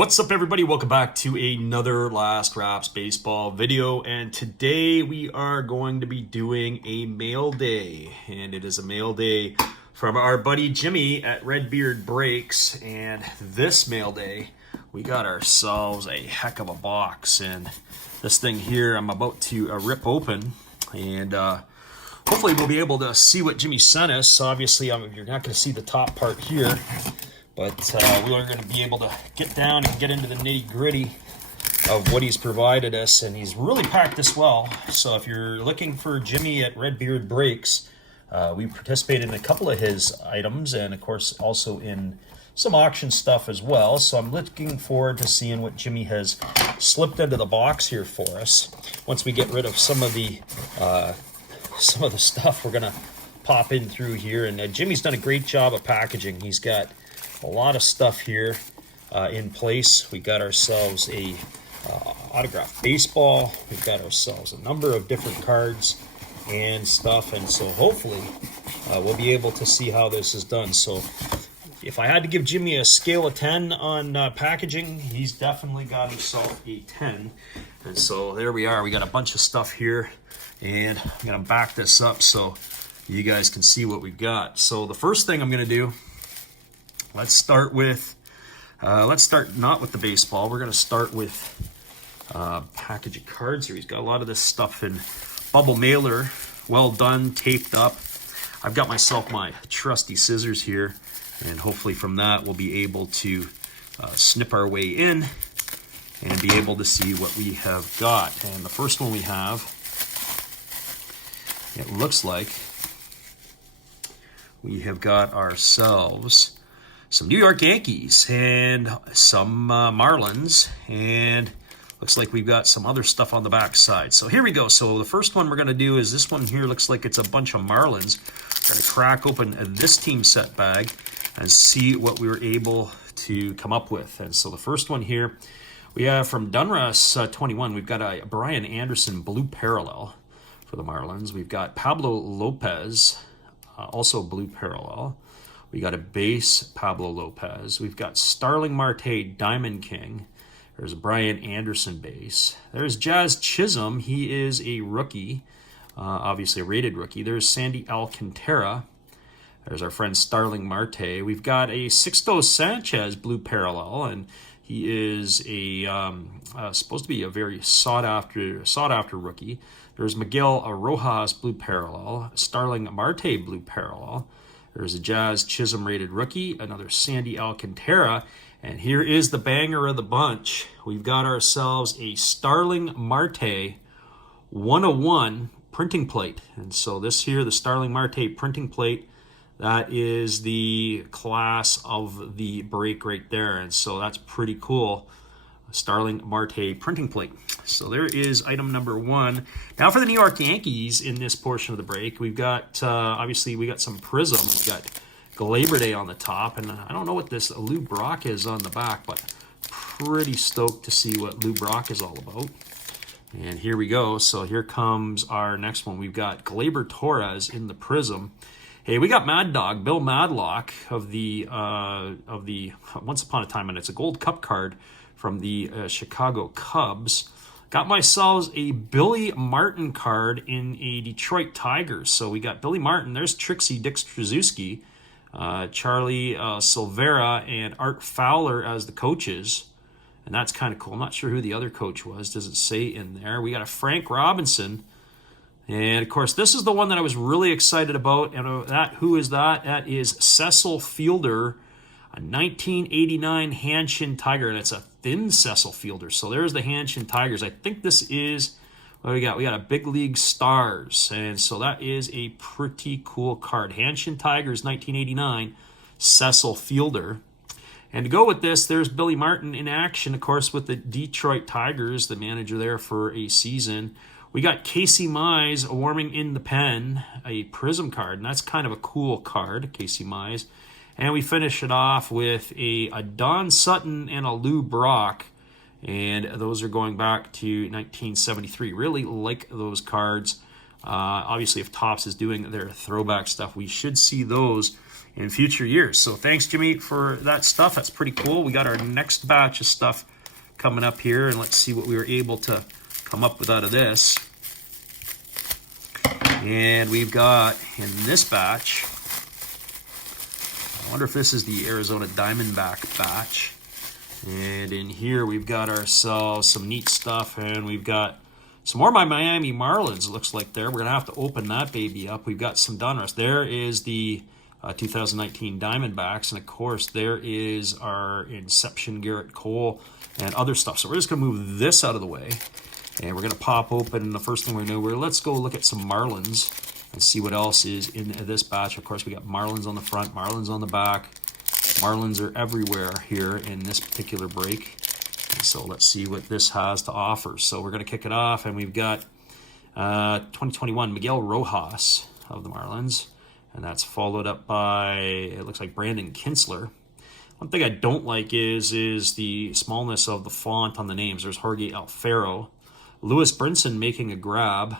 What's up, everybody? Welcome back to another Last Wraps baseball video, and today we are going to be doing a mail day, and it is a mail day from our buddy Jimmy at Redbeard Breaks. And this mail day we got ourselves a heck of a box, and this thing here I'm about to rip open, and hopefully we'll be able to see what Jimmy sent us. Obviously you're not going to see the top part here, but we are going to be able to get down and get into the nitty-gritty of what he's provided us, and he's really packed this well. So if you're looking for Jimmy at Redbeard Breaks, we participated in a couple of his items, and of course also in some auction stuff as well. So I'm looking forward to seeing what Jimmy has slipped into the box here for us. Once we get rid of some of the stuff, we're going to pop in through here. And Jimmy's done a great job of packaging. He's got a lot of stuff here in place. We got ourselves a autographed baseball. We've got ourselves a number of different cards and stuff, and so hopefully we'll be able to see how this is done. So if I had to give Jimmy a scale of 10 on packaging, he's definitely got himself a 10. And so there we are. We got a bunch of stuff here, and I'm going to back this up so you guys can see what we've got. So the first thing I'm going to do, let's start not with the baseball. We're going to start with package of cards here. He's got a lot of this stuff in bubble mailer, well done, taped up. I've got myself my trusty scissors here, and hopefully from that we'll be able to snip our way in and be able to see what we have got. And the first one we have, it looks like we have got ourselves some New York Yankees and some Marlins, and looks like we've got some other stuff on the back side. So here we go. So the first one we're going to do is this one here. Looks like it's a bunch of Marlins. We're going to crack open this team set bag and see what we were able to come up with. And so the first one here we have from Dunras 21. We've got a Brian Anderson blue parallel for the Marlins. We've got Pablo Lopez, also blue parallel. We got a base Pablo Lopez. We've got Starling Marte Diamond King. There's a Brian Anderson base. There's Jazz Chisholm. He is a rookie, obviously a rated rookie. There's Sandy Alcantara. There's our friend Starling Marte. We've got a Sixto Sanchez blue parallel, and he is a supposed to be a very sought after rookie. There's Miguel Rojas blue parallel, Starling Marte blue parallel. There's a Jazz Chisholm rated rookie, another Sandy Alcantara, and here is the banger of the bunch. We've got ourselves a Starling Marte 101 printing plate. And so this here, the Starling Marte printing plate, that is the class of the break right there. And so that's pretty cool. Starling Marte printing plate. So there is item number one. Now for the New York Yankees in this portion of the break, we've got, obviously we got some Prism. We've got Gleyber Day on the top, and I don't know what this Lou Brock is on the back, but pretty stoked to see what Lou Brock is all about. And here we go. So here comes our next one. We've got Gleyber Torres in the Prism. Hey, we got Mad Dog, Bill Madlock of the Once Upon a Time, and it's a Gold Cup card from the Chicago Cubs. Got myself a Billy Martin card in a Detroit Tigers. So we got Billy Martin. There's Trixie Dick Strzelecki, Charlie Silvera, and Art Fowler as the coaches. And that's kind of cool. I'm not sure who the other coach was. Does it say in there? We got a Frank Robinson. And, of course, this is the one that I was really excited about. And who is that? That is Cecil Fielder, a 1989 Hanshin Tiger, and it's a thin Cecil Fielder. So there's the Hanshin Tigers. I think this is what we got. We got a Big League Stars, and so that is a pretty cool card. Hanshin Tigers, 1989, Cecil Fielder. And to go with this, there's Billy Martin in action, of course, with the Detroit Tigers, the manager there for a season. We got Casey Mize warming in the pen, a Prism card, and that's kind of a cool card, Casey Mize. And we finish it off with a Don Sutton and a Lou Brock, and those are going back to 1973. Really like those cards. Obviously, if Topps is doing their throwback stuff, we should see those in future years. So thanks, Jimmy, for that stuff. That's pretty cool. We got our next batch of stuff coming up here, and let's see what we were able to come up with out of this. And we've got in this batch, I wonder if this is the Arizona Diamondback batch. And in here we've got ourselves some neat stuff, and we've got some more of my Miami Marlins, it looks like there. We're going to have to open that baby up. We've got some Donruss. There is the 2019 Diamondbacks, and of course there is our Inception Garrett Cole and other stuff. So we're just going to move this out of the way, and we're going to pop open the first thing we're going to do. Let's go look at some Marlins and see what else is in this batch. Of course, we got Marlins on the front, Marlins on the back. Marlins are everywhere here in this particular break. And so let's see what this has to offer. So we're going to kick it off, and we've got 2021 Miguel Rojas of the Marlins, and that's followed up by, it looks like, Brandon Kinsler. One thing I don't like is the smallness of the font on the names. There's Jorge Alfaro, Lewis Brinson making a grab,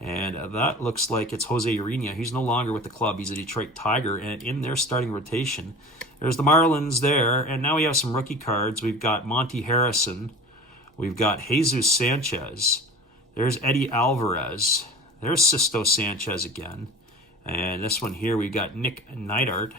and that looks like it's Jose Urena. He's no longer with the club. He's a Detroit Tiger, and in their starting rotation, there's the Marlins there, and now we have some rookie cards. We've got Monty Harrison. We've got Jesus Sanchez. There's Eddie Alvarez. There's Sisto Sanchez again. And this one here, we've got Nick Neidhart.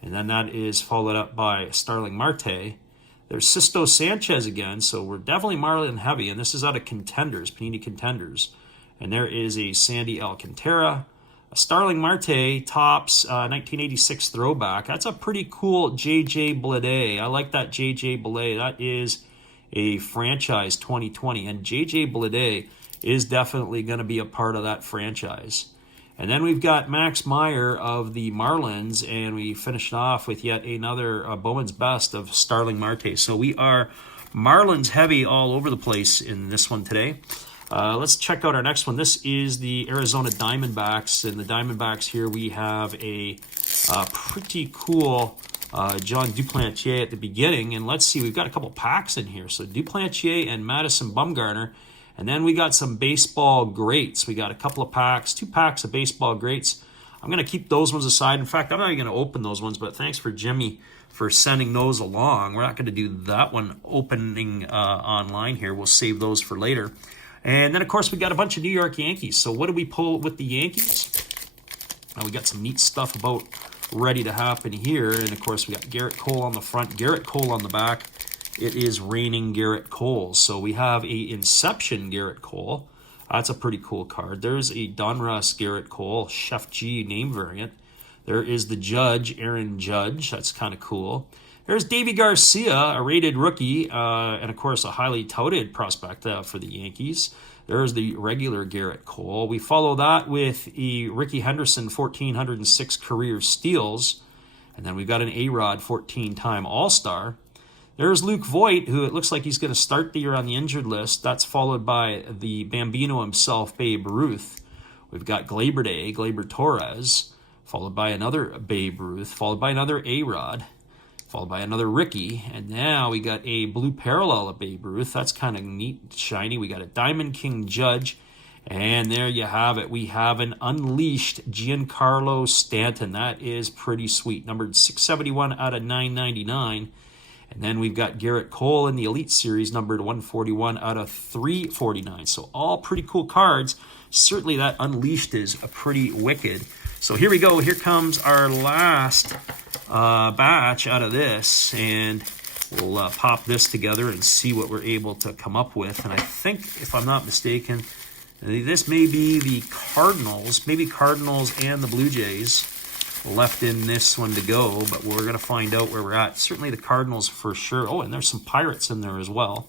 And then that is followed up by Starling Marte. There's Sisto Sanchez again, so we're definitely Marlin heavy. And this is out of Contenders, Panini Contenders. And there is a Sandy Alcantara. Starling Marte, Topps 1986 throwback. That's a pretty cool J.J. Bleday. I like that J.J. Bleday. That is a franchise 2020. And J.J. Bleday is definitely going to be a part of that franchise. And then we've got Max Meyer of the Marlins, and we finished off with yet another Bowman's Best of Starling Marte. So we are Marlins heavy all over the place in this one today. Let's check out our next one. This is the Arizona Diamondbacks. And the Diamondbacks here, we have a pretty cool John Duplantier at the beginning. And let's see, we've got a couple packs in here. So Duplantier and Madison Bumgarner. And then we got some baseball greats. We got a couple of packs, 2 packs of baseball greats. I'm going to keep those ones aside. In fact, I'm not even going to open those ones, but thanks for Jimmy for sending those along. We're not going to do that one opening online here. We'll save those for later. And then, of course, we got a bunch of New York Yankees. So what did we pull with the Yankees? We got some neat stuff about ready to happen here. And, of course, we got Garrett Cole on the front, Garrett Cole on the back. It is raining Garrett Cole. So we have a Inception Garrett Cole. That's a pretty cool card. There's a Donruss Garrett Cole, Chef G name variant. There is the Judge, Aaron Judge. That's kind of cool. There's Davy Garcia, a rated rookie, and of course a highly touted prospect for the Yankees. There's the regular Garrett Cole. We follow that with a Ricky Henderson 1,406 career steals. And then we've got an A-Rod 14-time All-Star. There's Luke Voit, who it looks like he's going to start the year on the injured list. That's followed by the Bambino himself, Babe Ruth. We've got Gleyber Torres, followed by another Babe Ruth, followed by another A-Rod, followed by another Ricky, and now we got a blue parallel of Babe Ruth. That's kind of neat, shiny. We got a Diamond King Judge, and there you have it. We have an unleashed Giancarlo Stanton. That is pretty sweet. Numbered 671 out of 999. And then we've got Garrett Cole in the Elite Series, numbered 141 out of 349. So all pretty cool cards. Certainly that unleashed is a pretty wicked. So here we go. Here comes our last batch out of this, and we'll pop this together and see what we're able to come up with. And I think, if I'm not mistaken, this may be the Cardinals, maybe Cardinals and the Blue Jays left in this one to go, but we're going to find out where we're at. Certainly the Cardinals for sure. Oh, and there's some Pirates in there as well.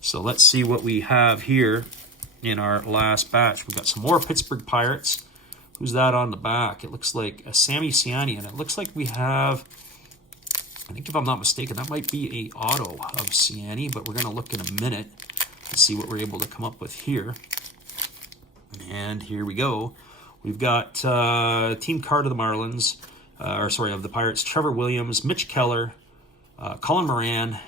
So let's see what we have here in our last batch. We've got some more Pittsburgh Pirates. Who's that on the back? It looks like a Sammy Ciani, and it looks like we have, I think if I'm not mistaken, that might be a auto of Ciani, but we're going to look in a minute and see what we're able to come up with here. And here we go. We've got team card of the Marlins, of the Pirates, Trevor Williams, Mitch Keller, Colin Moran.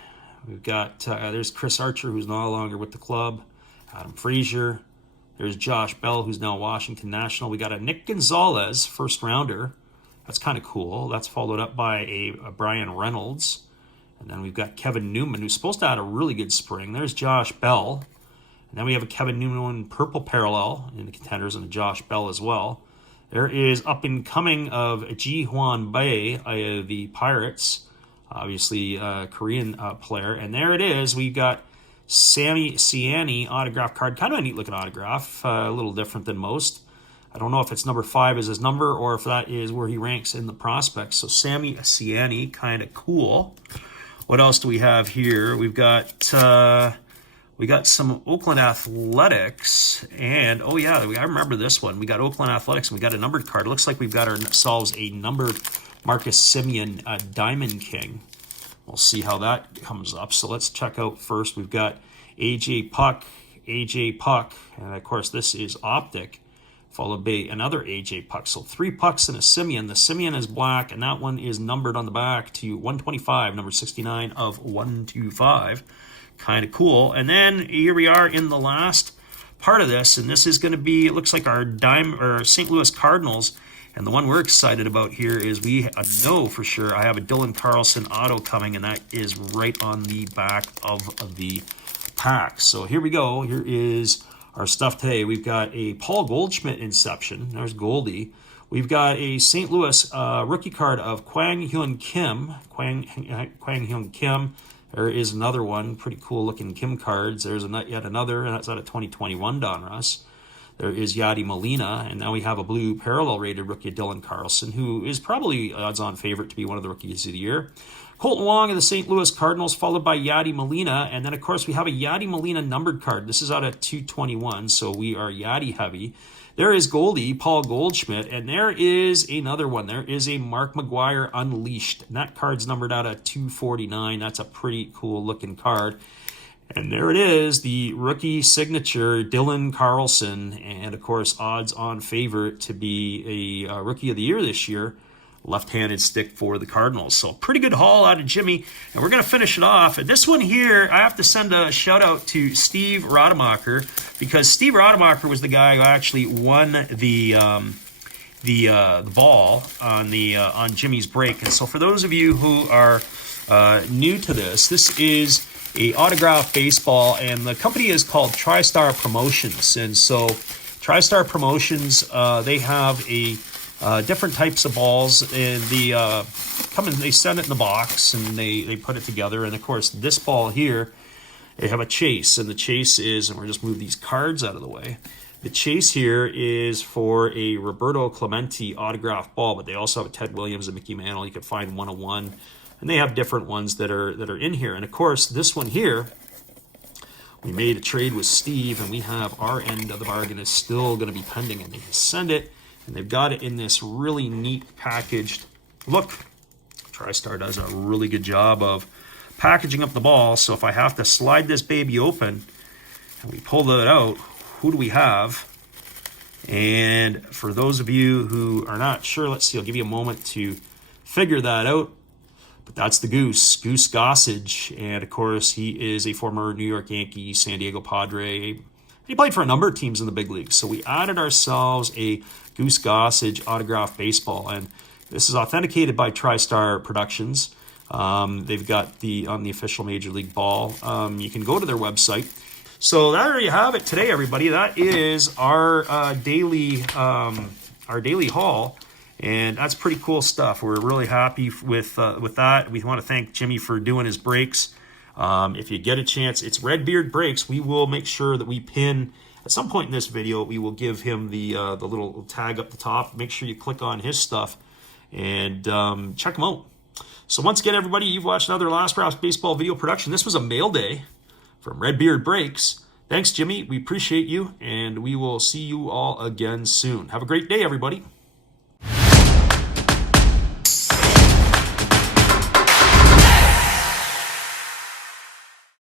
We've got, there's Chris Archer, who's no longer with the club, Adam Frazier, There's Josh Bell, who's now Washington National. We got a Nick Gonzalez, first rounder. That's kind of cool. That's followed up by a Brian Reynolds. And then we've got Kevin Newman, who's supposed to have a really good spring. There's Josh Bell. And then we have a Kevin Newman purple parallel in the contenders and a Josh Bell as well. There is up and coming of Ji Hwan Bae, the Pirates, obviously a Korean player. And there it is. We've got Sammy Siani autograph card. Kind of a neat looking autograph, a little different than most. I don't know if it's number 5 is his number or if that is where he ranks in the prospects. So Sammy Siani, kind of cool. What else do we have here? We've got some Oakland Athletics, and oh yeah, I remember this one. We got Oakland Athletics, and we got a numbered card. It looks like we've got ourselves a numbered Marcus Semien Diamond King. We'll see how that comes up. So let's check out first. We've got AJ Puck, and of course this is Optic, followed by another AJ Puck. So 3 Pucks and a Semien. The Semien is black, and that one is numbered on the back to 125, number 69 of 125. Kind of cool. And then here we are in the last part of this, and this is going to be, it looks like our St. Louis Cardinals. And the one we're excited about here is we know for sure I have a Dylan Carlson auto coming, and that is right on the back of the pack. So here we go. Here is our stuff today. We've got a Paul Goldschmidt Inception. There's Goldie. We've got a St. Louis rookie card of Kwang Hyun Kim. There is another one. Pretty cool looking Kim cards. There's yet another, and that's out of 2021 Donruss. There is Yadi Molina, and now we have a blue parallel rated rookie Dylan Carlson, who is probably odds-on favorite to be one of the rookies of the year. Colton Wong of the St. Louis Cardinals, followed by Yadi Molina, and then of course we have a Yadi Molina numbered card. This is out of 221, so we are Yadi heavy. There is Goldie, Paul Goldschmidt, and there is another one. There is a Mark McGwire Unleashed, and that card's numbered out of 249. That's a pretty cool looking card. And there it is, the rookie signature, Dylan Carlson, and of course odds-on favorite to be a rookie of the year this year, left-handed stick for the Cardinals. So pretty good haul out of Jimmy, and we're going to finish it off. And this one here, I have to send a shout-out to Steve Rademacher, because Steve Rademacher was the guy who actually won the ball on Jimmy's break. And so for those of you who are new to this, this is a autograph baseball, and the company is called TriStar Promotions. And so TriStar Promotions, they have a different types of balls, and they send it in the box and they put it together. And of course this ball here, they have a chase, and the chase is, and we'll just move these cards out of the way. The chase here is for a Roberto Clemente autograph ball, but they also have a Ted Williams and Mickey Mantle. You can find 101. And they have different ones that are in here. And of course, this one here, we made a trade with Steve, and we have our end of the bargain is still going to be pending, and they can send it, and they've got it in this really neat packaged look. TriStar does a really good job of packaging up the ball. So if I have to slide this baby open and we pull it out, who do we have? And for those of you who are not sure, let's see, I'll give you a moment to figure that out. But that's the Goose Gossage, and of course he is a former New York Yankee, San Diego Padre. He played for a number of teams in the big leagues. So we added ourselves a Goose Gossage autograph baseball, and this is authenticated by TriStar Productions. They've got on the official Major League ball. You can go to their website. So there you have it today, everybody. That is our daily haul. And that's pretty cool stuff. We're really happy with that. We want to thank Jimmy for doing his breaks. If you get a chance, it's Redbeard Breaks. We will make sure that we pin, at some point in this video, we will give him the little tag up the top. Make sure you click on his stuff and check him out. So once again, everybody, you've watched another Last Raps Baseball video production. This was a mail day from Redbeard Breaks. Thanks, Jimmy. We appreciate you, and we will see you all again soon. Have a great day, everybody.